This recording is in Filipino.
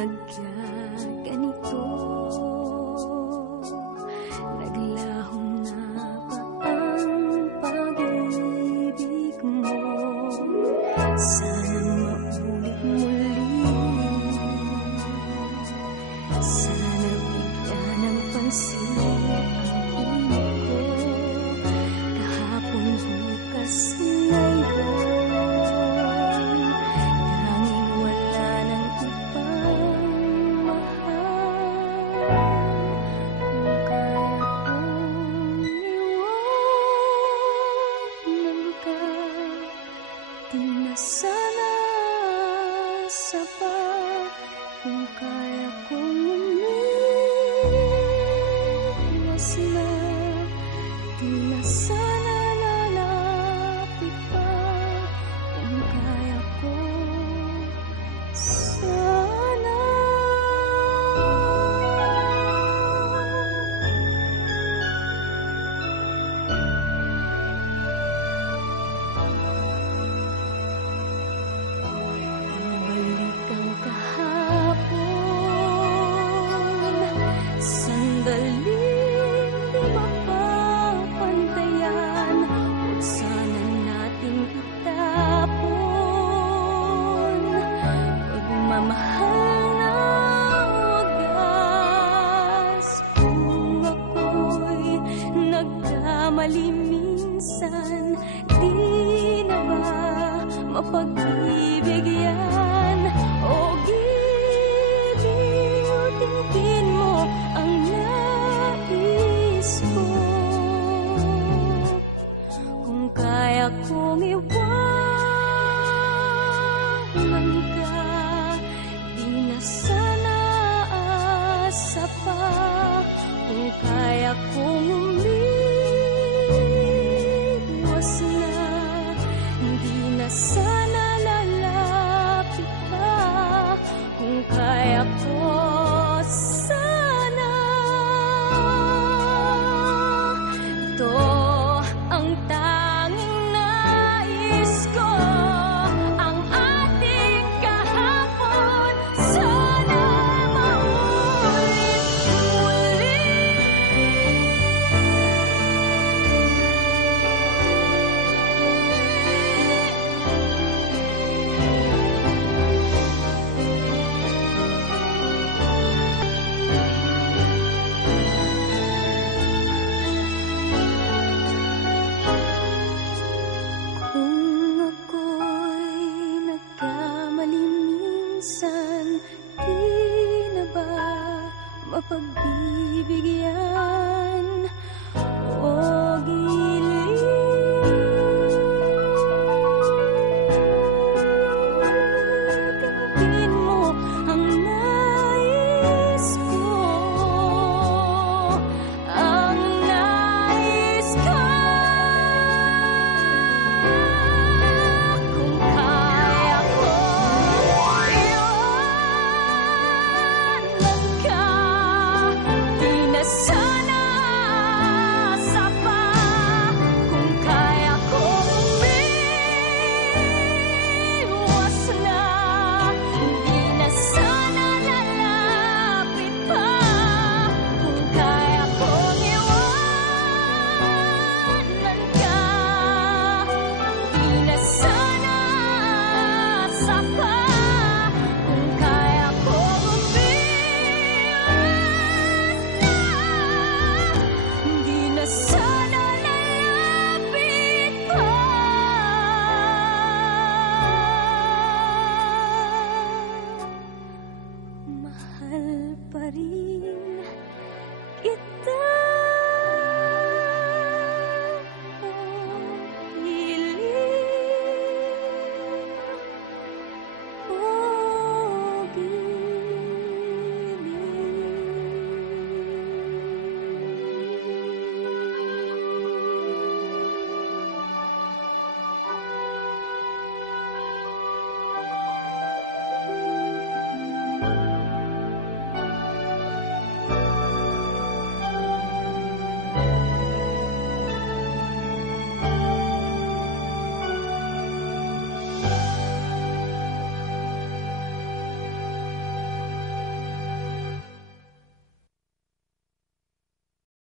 nagkaganito? Naglahom na ba ang pag-ibig mo? Sana maulit muli. Sana bigyan ng pansin ang ibig ko. Kahapon, bukas, ngayon. Tanging wala ng ibang mahal. Kung kaya kong iwanan ka, di na sana sapa. Kung kaya kong umiwas na, di na sana lalapit pa. Kung kaya ko, sana. Balik ang kahapon, sandaling di mapapantayan. Huwag sana nating itapon pagmamahal na wagas. Kung ako'y nagkamali minsan, di na ba mapag-ibig yan? O giliw-tingin mo ang nais ko. Kung kaya kong iwanan ka, di na sana asa pa. Kung kaya kong umiwas na, di na sana lalapit pa. Kung kaya ko, sana. Ito ang tanging nais ko, ang ating kahapon. Sana maulit muli. Kung ako'y nagkamali minsan, di na ba mapagbibigyan? O giliw-tingin mo ang nais ko, ang nais ko. Kung kaya ko iwanan ka, di na sana sapa. Kung kaya ko umiwas na, di na sana lalapit pa. Kung kaya kong iwanan ka, di na sana sapa. Kung kaya kong umiwas na, di na sana lalapit pa. Mahal pa rin kita.